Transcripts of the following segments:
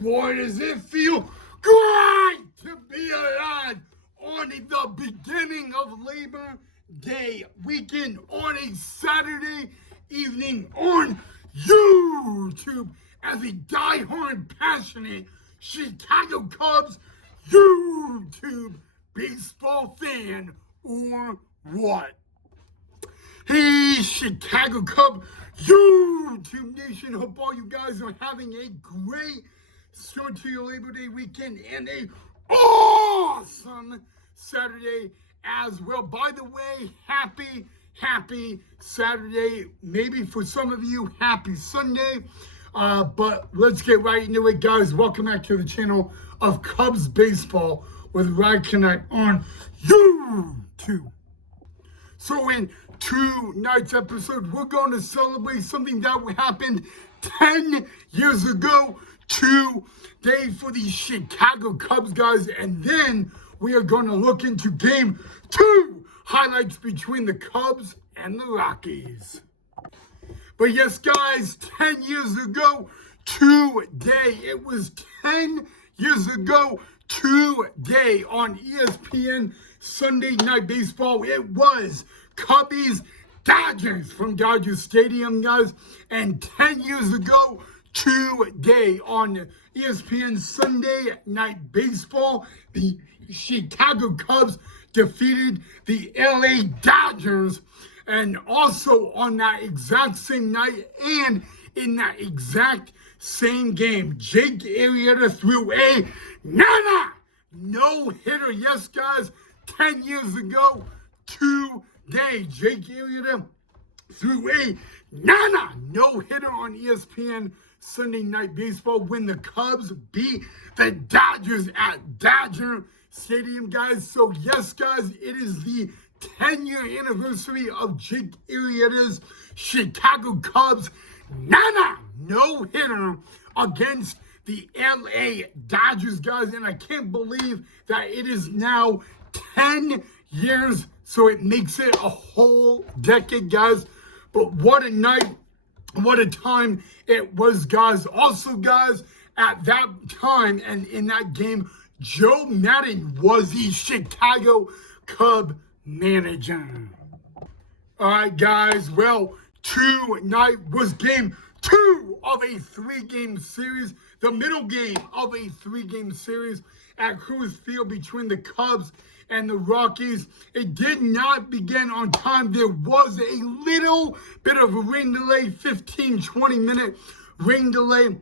boy, does it feel great to be alive on the beginning of Labor Day weekend on a Saturday evening on YouTube as a diehard, passionate Chicago Cubs YouTube baseball fan or what? Hey, Chicago Cub YouTube Nation, hope all you guys are having a great start to your Labor Day weekend and a awesome Saturday as well. By the way, happy Saturday. Maybe for some of you, happy Sunday. But let's get right into it, guys. Welcome back to the channel of Cubs Baseball with Ride Connect on YouTube. So in tonight's episode, we're going to celebrate something that happened 10 years ago today for the Chicago Cubs, guys. And then we are going to look into Game 2 highlights between the Cubs and the Rockies. But yes, guys, 10 years ago today, it was 10 years ago today on ESPN Sunday Night Baseball. It was Cubbies Dodgers from Dodger Stadium, guys. And 10 years ago today on ESPN Sunday Night Baseball, the Chicago Cubs defeated the LA Dodgers. And also on that exact same night and in that exact same game, Jake Arrieta threw a no-hitter. Yes, guys, 10 years ago today, Jake Arrieta threw a no-hitter on ESPN Sunday Night Baseball when the Cubs beat the Dodgers at Dodger Stadium, guys. So yes, guys, it is the 10-year anniversary of Jake Arrieta's Chicago Cubs no-hitter against the LA Dodgers, guys. And I can't believe that it is now 10 years, so it makes it a whole decade, guys. But what a night, what a time it was, guys. Also, guys, at that time and in that game, Joe Maddon was the Chicago Cub manager. All right, guys. Well, tonight was Game 2 of a 3-game series, the middle game of a 3-game series at Coors Field between the Cubs and the Rockies. It did not begin on time. There was a little bit of a rain delay, 15-20 minute rain delay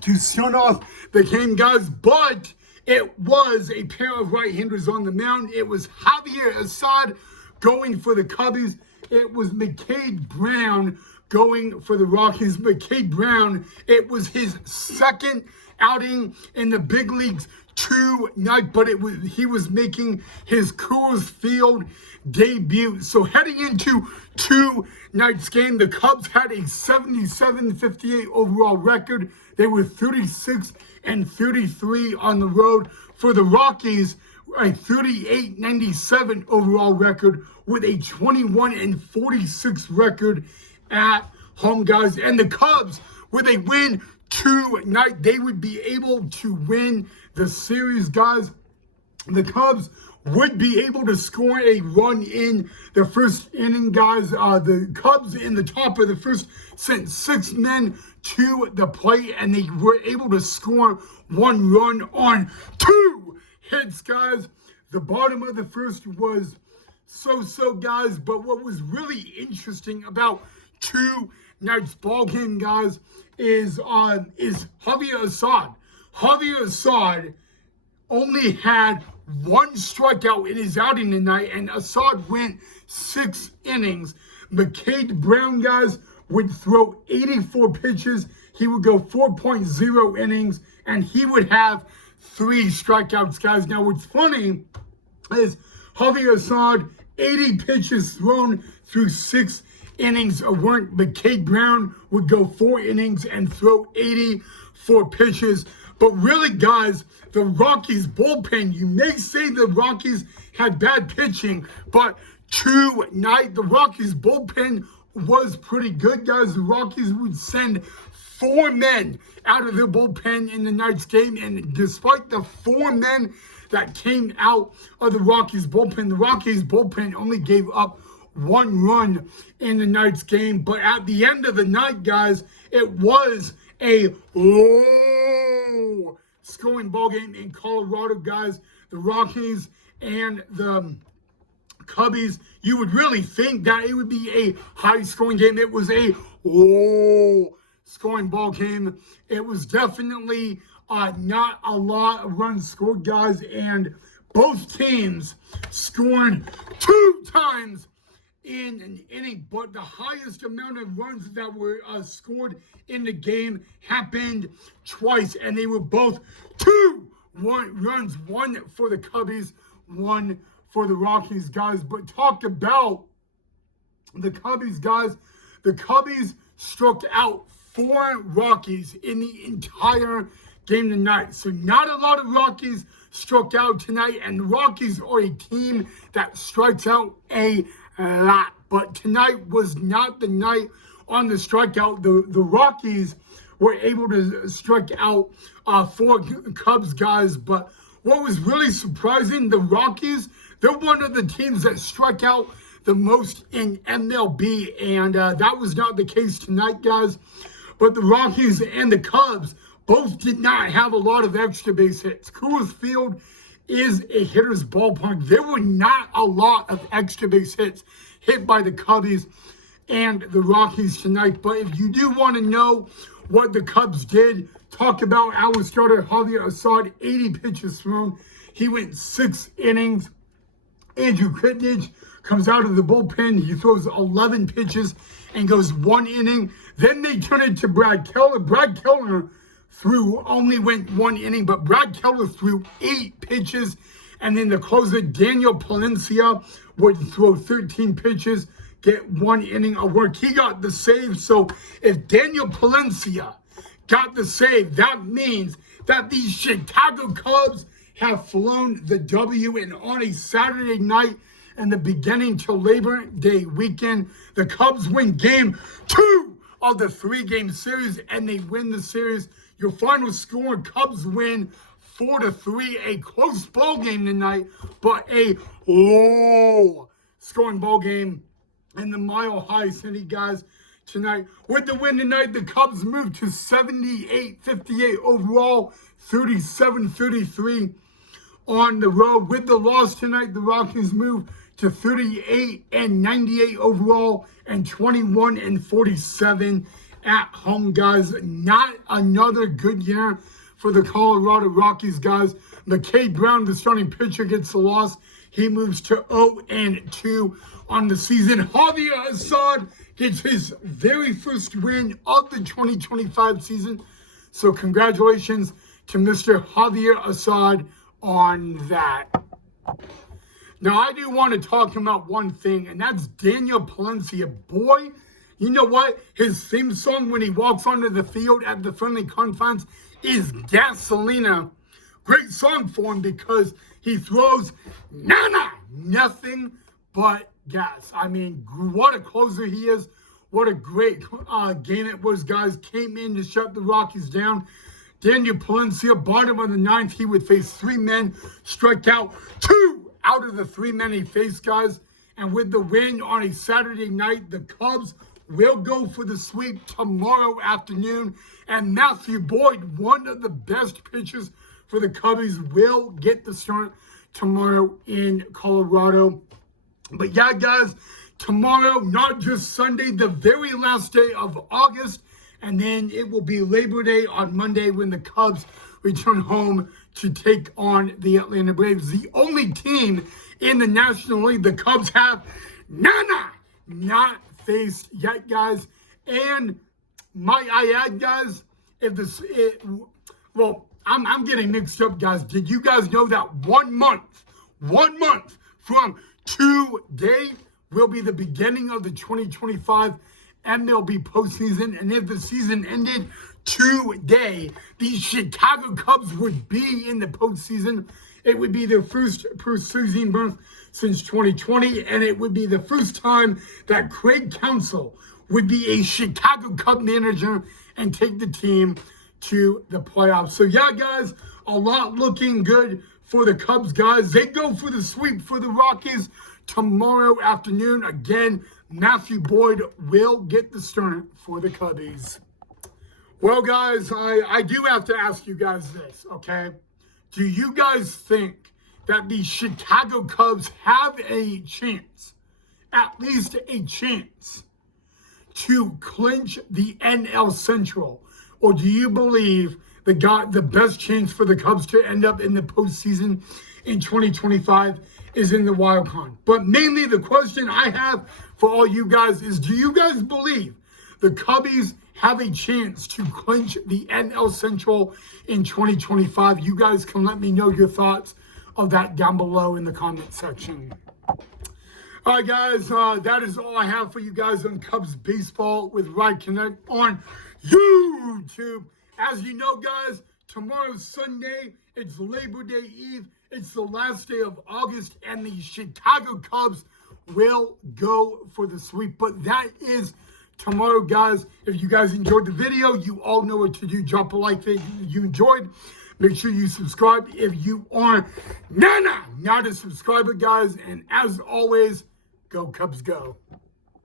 to start off the game, guys, but it was a pair of right-handers on the mound. It was Javier Assad going for the Cubbies. It was McCade Brown going for the Rockies. McCade Brown, it was his second outing in the big leagues tonight, but he was making his Coors Field debut. So heading into tonight's game, the Cubs had a 77-58 overall record. They were 36-33 on the road. For the Rockies, a 38-97 overall record with a 21-46 record at home, guys. And the Cubs, with a win tonight, they would be able to win the series, guys. The Cubs would be able to score a run in the first inning, guys. The Cubs in the top of the first sent 6 men to the plate, and they were able to score 1 run on 2 hits, guys. The bottom of the first was so, guys, but what was really interesting about tonight's ball game, guys, is Javier Assad. Javier Assad only had 1 strikeout in his outing tonight, and Assad went 6 innings. McCade Brown, guys, would throw 84 pitches. He would go 4.0 innings, and he would have 3 strikeouts, guys. Now, what's funny is Javier Assad, 80 pitches thrown through 6 innings weren't. McCade Brown would go 4 innings and throw 84 pitches. But really, guys, the Rockies bullpen, you may say the Rockies had bad pitching, but tonight the Rockies bullpen was pretty good, guys. The Rockies would send 4 men out of their bullpen in the night's game. And despite the 4 men that came out of the Rockies bullpen only gave up 1 run in the night's game. But at the end of the night, guys, it was a low scoring ball game in Colorado, guys. The Rockies and the Cubbies, you would really think that it would be a high scoring game. It was a low scoring ball game. It was definitely not a lot of runs scored, guys, and both teams scored 2 times in an inning, but the highest amount of runs that were scored in the game happened twice, and they were both 2 runs, 1 for the Cubbies, 1 for the Rockies, guys. But talk about the Cubbies, guys. The Cubbies struck out 4 Rockies in the entire game tonight. So not a lot of Rockies struck out tonight, and the Rockies are a team that strikes out a lot. But tonight was not the night on the strikeout. The Rockies were able to strike out 4 Cubs guys. But what was really surprising, the Rockies, they're one of the teams that strike out the most in MLB. And that was not the case tonight, guys. But the Rockies and the Cubs both did not have a lot of extra base hits. Coors Field is a hitter's ballpark. There were not a lot of extra base hits hit by the Cubbies and the Rockies tonight. But if you do want to know what the Cubs did, talk about our starter Javier Assad, 80 pitches thrown. He went 6 innings. Andrew Kritnich comes out of the bullpen. He throws 11 pitches and goes 1 inning. Then they turn it to Brad Keller. Brad Keller only went 1 inning, but Brad Keller threw 8 pitches. And then the closer, Daniel Palencia, would throw 13 pitches, get 1 inning of work. He got the save. So if Daniel Palencia got the save, that means that these Chicago Cubs have flown the W. And on a Saturday night in the beginning to Labor Day weekend, the Cubs win game 2 of the 3-game series, and they win the series. Your final score, Cubs win 4-3, a close ball game tonight, but a low scoring ball game in the Mile High City, guys, tonight. With the win tonight, the Cubs move to 78-58 overall, 37-33 on the road. With the loss tonight, the Rockies move to 38-98 overall and 21-47 at home, guys. Not another good year for the Colorado Rockies, guys. McKay Brown, the starting pitcher, gets the loss. He moves to 0-2 on the season. Javier Assad gets his very first win of the 2025 season. So congratulations to Mr. Javier Assad on that. Now, I do want to talk about one thing, and that's Daniel Palencia. Boy, you know what? His theme song when he walks onto the field at the friendly confines is Gasolina. Great song for him because he throws nothing but gas. I mean, what a closer he is. What a great game it was, guys. Came in to shut the Rockies down. Daniel Palencia, bottom of the 9th, he would face 3 men, strike out 2 out of the 3 men he faced, guys. And with the win on a Saturday night, the Cubs will go for the sweep tomorrow afternoon. And Matthew Boyd, one of the best pitchers for the Cubbies, will get the start tomorrow in Colorado. But yeah, guys, tomorrow, not just Sunday, the very last day of August, and then it will be Labor Day on Monday when the Cubs return home to take on the Atlanta Braves. The only team in the National League the Cubs have not faced yet, guys. And might I add, guys, I'm getting mixed up, guys. Did you guys know that 1 month from today will be the beginning of the 2025 MLB postseason? And if the season ended today, the Chicago Cubs would be in the postseason. It would be their first postseason berth since 2020, and it would be the first time that Craig Counsell would be a Chicago Cub manager and take the team to the playoffs. So yeah, guys, a lot looking good for the Cubs, guys. They go for the sweep for the Rockies tomorrow afternoon. Again, Matthew Boyd will get the start for the Cubbies. Well, guys, I do have to ask you guys this, okay? Do you guys think that the Chicago Cubs have a chance, at least a chance, to clinch the NL Central? Or do you believe the best chance for the Cubs to end up in the postseason in 2025 is in the wild card? But mainly the question I have for all you guys is, do you guys believe the Cubbies have a chance to clinch the NL Central in 2025? You guys can let me know your thoughts of that down below in the comment section. All right, guys, that is all I have for you guys on Cubs baseball with Ride Connect on YouTube. As you know, guys, tomorrow's Sunday. It's Labor Day Eve. It's the last day of August, and the Chicago Cubs will go for the sweep. But that is tomorrow, guys. If you guys enjoyed the video, you all know what to do. Drop a like if you enjoyed. Make sure you subscribe if you are not a subscriber, guys. And as always, go Cubs, go.